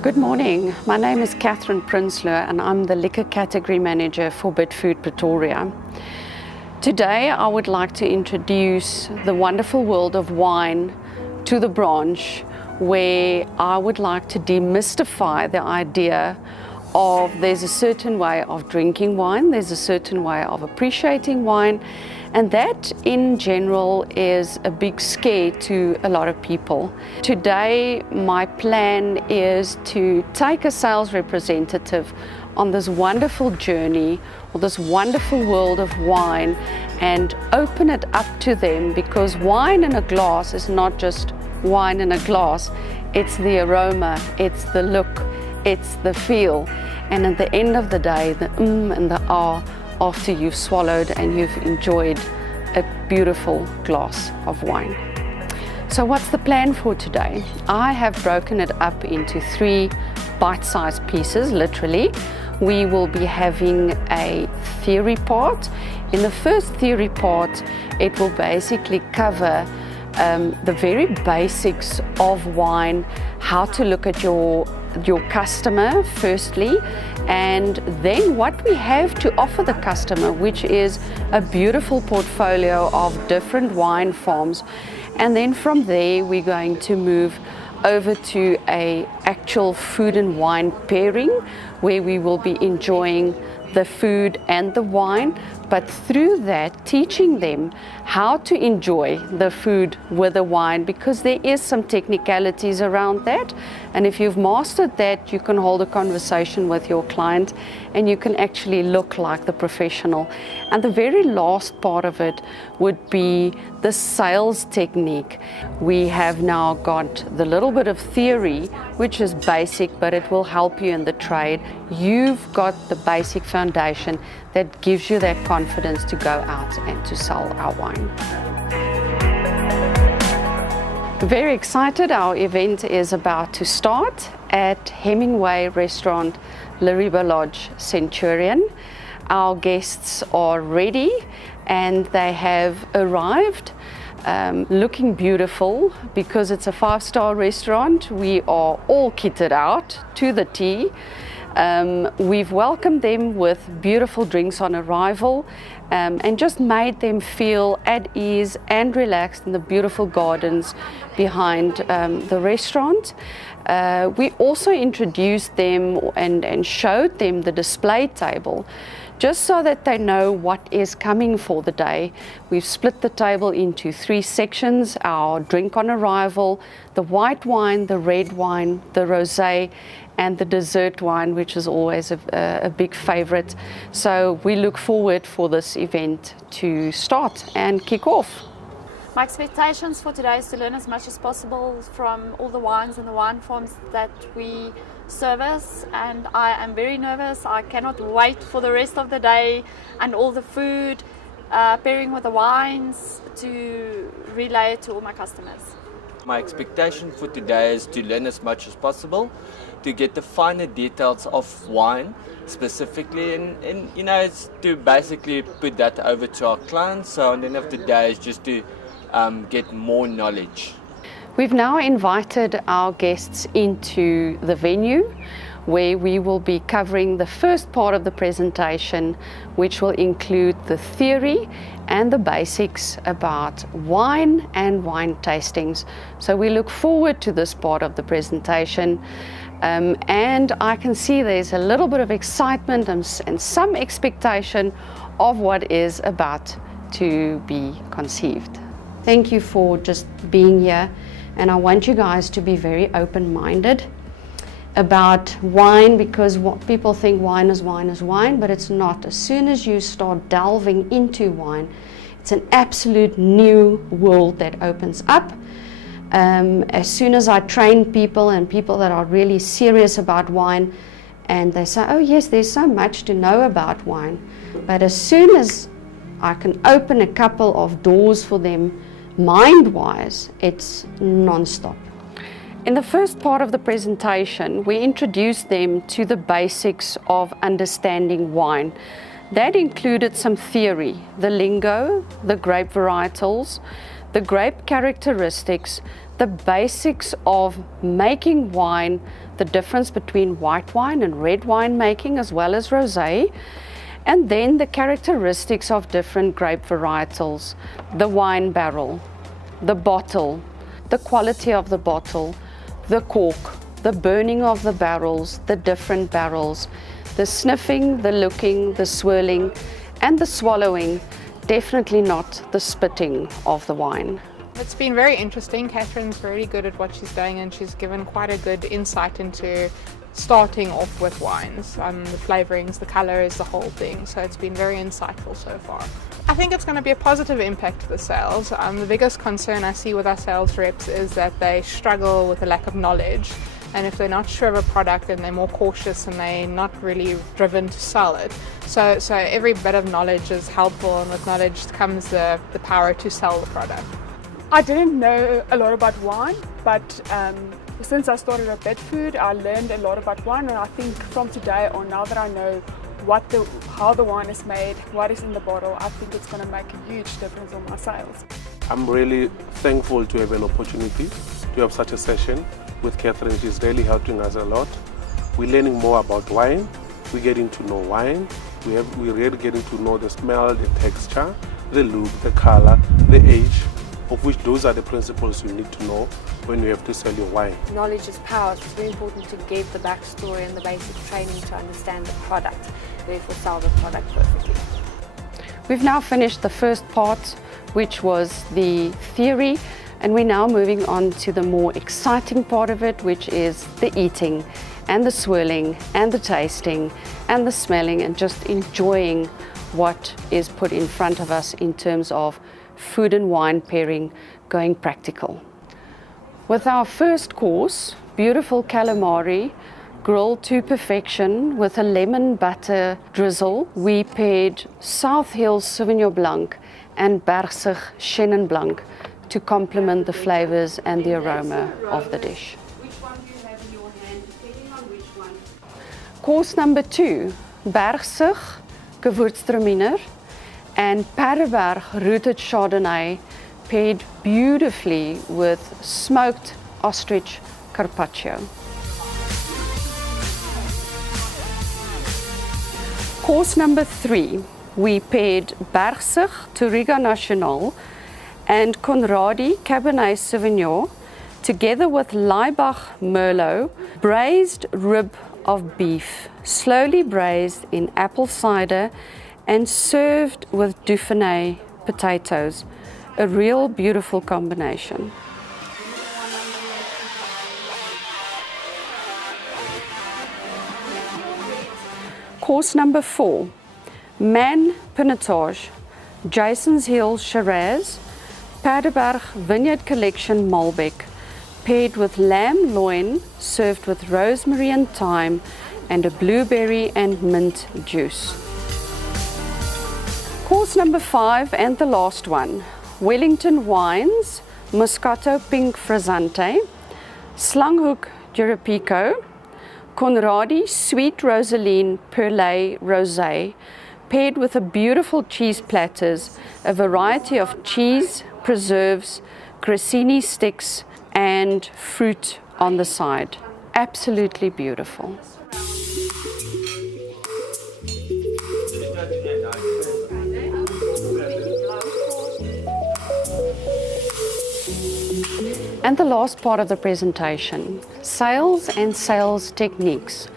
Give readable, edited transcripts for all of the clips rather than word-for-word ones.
Good morning. My name is Catherine Prinsloo and I'm the Liquor Category Manager for BIDFOOD Pretoria. Today I would like to introduce the wonderful world of wine to the branch, where I would like to demystify the idea of there's a certain way of drinking wine, there's a certain way of appreciating wine, and that in general is a big scare to a lot of people. Today my plan is to take a sales representative on this wonderful journey or this wonderful world of wine and open it up to them, because wine in a glass is not just wine in a glass, it's the aroma, it's the look, it's the feel, and at the end of the day, the and the ah after you've swallowed and you've enjoyed a beautiful glass of wine. So what's the plan for today? I have broken it up into 3 bite-sized pieces, literally. We will be having a theory part. In the first theory part, it will basically cover the very basics of wine, how to look at your customer firstly, and then what we have to offer the customer, which is a beautiful portfolio of different wine farms. And then from there we're going to move over to a actual food and wine pairing, where we will be enjoying the food and the wine, but through that teaching them how to enjoy the food with the wine, because there is some technicalities around that, and if you've mastered that, you can hold a conversation with your client and you can actually look like the professional. And the very last part of it would be the sales technique. We have now got the little bit of theory, which is basic, but it will help you in the trade. You've got the basic foundation that gives you that confidence to go out and to sell our wine. Very excited. Our event is about to start at Hemingway Restaurant, Lariba Lodge, Centurion. Our guests are ready and they have arrived looking beautiful, because it's a 5-star restaurant. We are all kitted out to the T. We've welcomed them with beautiful drinks on arrival, and just made them feel at ease and relaxed in the beautiful gardens behind the restaurant. We also introduced them and showed them the display table, just so that they know what is coming for the day. We've split the table into 3 sections: our drink on arrival, the white wine, the red wine, the rosé, and the dessert wine, which is always a big favorite. So we look forward for this event to start and kick off. My expectations for today is to learn as much as possible from all the wines and the wine farms that we service, and I am very nervous. I cannot wait for the rest of the day and all the food pairing with the wines to relay it to all my customers. My expectation for today is to learn as much as possible, to get the finer details of wine specifically, and you know, it's to basically put that over to our clients. So at the end of the day is just to get more knowledge. We've now invited our guests into the venue, where we will be covering the first part of the presentation, which will include the theory and the basics about wine and wine tastings. So we look forward to this part of the presentation, and I can see there's a little bit of excitement and some expectation of what is about to be conceived. Thank you for just being here, and I want you guys to be very open-minded about wine, because what people think wine is wine, but it's not. As soon as you start delving into wine, it's an absolute new world that opens up. As soon as I train people, and people that are really serious about wine, and they say, oh yes, there's so much to know about wine, but as soon as I can open a couple of doors for them mind-wise, it's non-stop. In the first part of the presentation, we introduced them to the basics of understanding wine. That included some theory, the lingo, the grape varietals, the grape characteristics, the basics of making wine, the difference between white wine and red wine making, as well as rosé, and then the characteristics of different grape varietals, the wine barrel, the bottle, the quality of the bottle, the cork, the burning of the barrels, the different barrels, the sniffing, the looking, the swirling, and the swallowing, definitely not the spitting of the wine. It's been very interesting. Catherine's really good at what she's doing, and she's given quite a good insight into starting off with wines, the flavorings, the colors, the whole thing. So it's been very insightful so far. I think it's going to be a positive impact to the sales. The biggest concern I see with our sales reps is that they struggle with a lack of knowledge. And if they're not sure of a product, then they're more cautious and they're not really driven to sell it. So every bit of knowledge is helpful, and with knowledge comes the power to sell the product. I didn't know a lot about wine, but since I started at BIDFOOD, I learned a lot about wine, and I think from today on, now that I know how the wine is made, what is in the bottle, I think it's going to make a huge difference on my sales. I'm really thankful to have an opportunity to have such a session with Catherine. She's really helping us a lot. We're learning more about wine, we're getting to know wine, we're really getting to know the smell, the texture, the look, the color, the age, of which those are the principles you need to know when you have to sell your wine. Knowledge is power. It's very important to give the backstory and the basic training to understand the product, therefore sell the product perfectly. We've now finished the first part, which was the theory, and we're now moving on to the more exciting part of it, which is the eating and the swirling and the tasting and the smelling, and just enjoying what is put in front of us in terms of food and wine pairing, going practical. With our first course, beautiful calamari, grilled to perfection with a lemon butter drizzle, we paired South Hills Sauvignon Blanc and Bergsig Chenin Blanc to complement the flavors and the aroma of the dish. Which one do you have in your hand, depending on which one? Course number 2, Bergsig Gewürztraminer and Paardeberg Rooted Chardonnay, paired beautifully with smoked ostrich carpaccio. Course number 3, we paired Bergsig Touriga National and Conradi Cabernet Sauvignon together with Laibach Merlot, braised rib of beef, slowly braised in apple cider and served with Dauphiné potatoes. A real beautiful combination. Course number 4, Man Pinotage, Jason's Hill Shiraz, Paardeberg Vineyard Collection Malbec, paired with lamb loin, served with rosemary and thyme, and a blueberry and mint juice. Course number 5 and the last one, Wellington Wines, Moscato Pink Frizzante, Slanghoek Durapico, Conradi Sweet Rosaline Perlay Rosé, paired with a beautiful cheese platters, a variety of cheese, preserves, grissini sticks, and fruit on the side. Absolutely beautiful. And the last part of the presentation, sales and sales techniques.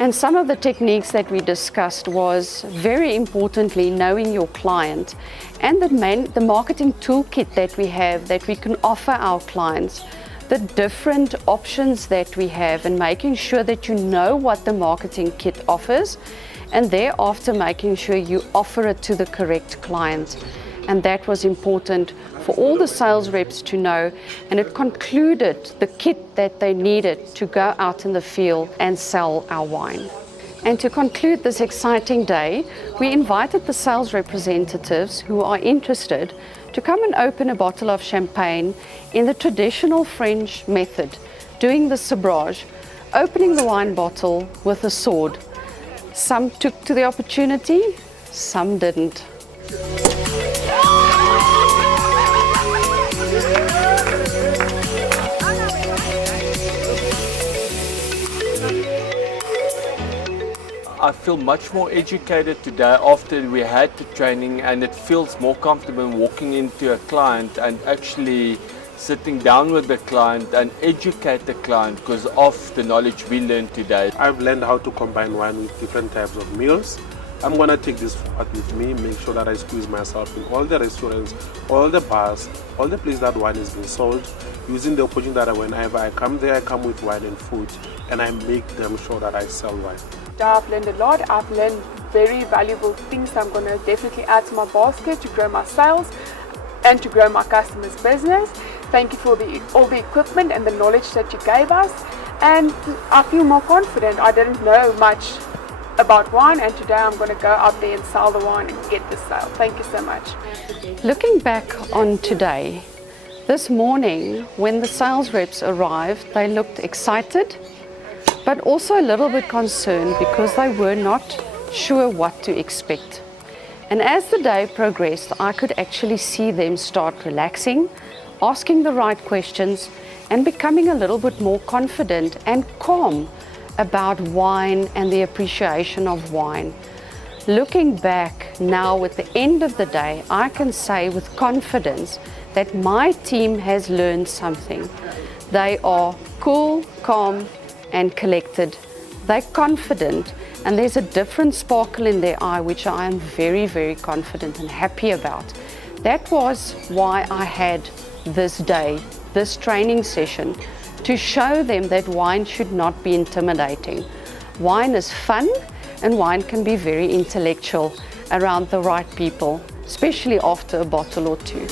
And some of the techniques that we discussed was, very importantly, knowing your client and the marketing toolkit that we have that we can offer our clients, the different options that we have, and making sure that you know what the marketing kit offers, and thereafter making sure you offer it to the correct client. And that was important for all the sales reps to know, and it concluded the kit that they needed to go out in the field and sell our wine. And to conclude this exciting day, we invited the sales representatives who are interested to come and open a bottle of champagne in the traditional French method, doing the sabrage, opening the wine bottle with a sword. Some took to the opportunity, some didn't. I feel much more educated today after we had the training, and it feels more comfortable walking into a client and actually sitting down with the client and educate the client because of the knowledge we learned today. I've learned how to combine wine with different types of meals. I'm gonna take this forward with me, make sure that I squeeze myself in all the restaurants, all the bars, all the places that wine is being sold, using the opportunity that whenever I come there, I come with wine and food, and I make them sure that I sell wine. I've learned a lot. I've learned very valuable things I'm going to definitely add to my basket to grow my sales and to grow my customers' business. Thank you for all the equipment and the knowledge that you gave us, and I feel more confident. I didn't know much about wine, and today I'm going to go out there and sell the wine and get the sale. Thank you so much. Looking back on today, this morning when the sales reps arrived, they looked excited but also a little bit concerned because they were not sure what to expect. And as the day progressed, I could actually see them start relaxing, asking the right questions, and becoming a little bit more confident and calm about wine and the appreciation of wine. Looking back now at the end of the day, I can say with confidence that my team has learned something. They are cool, calm, and collected. They're confident, and there's a different sparkle in their eye, which I am very, very confident and happy about. That was why I had this day, this training session, to show them that wine should not be intimidating. Wine is fun, and wine can be very intellectual around the right people, especially after a bottle or two.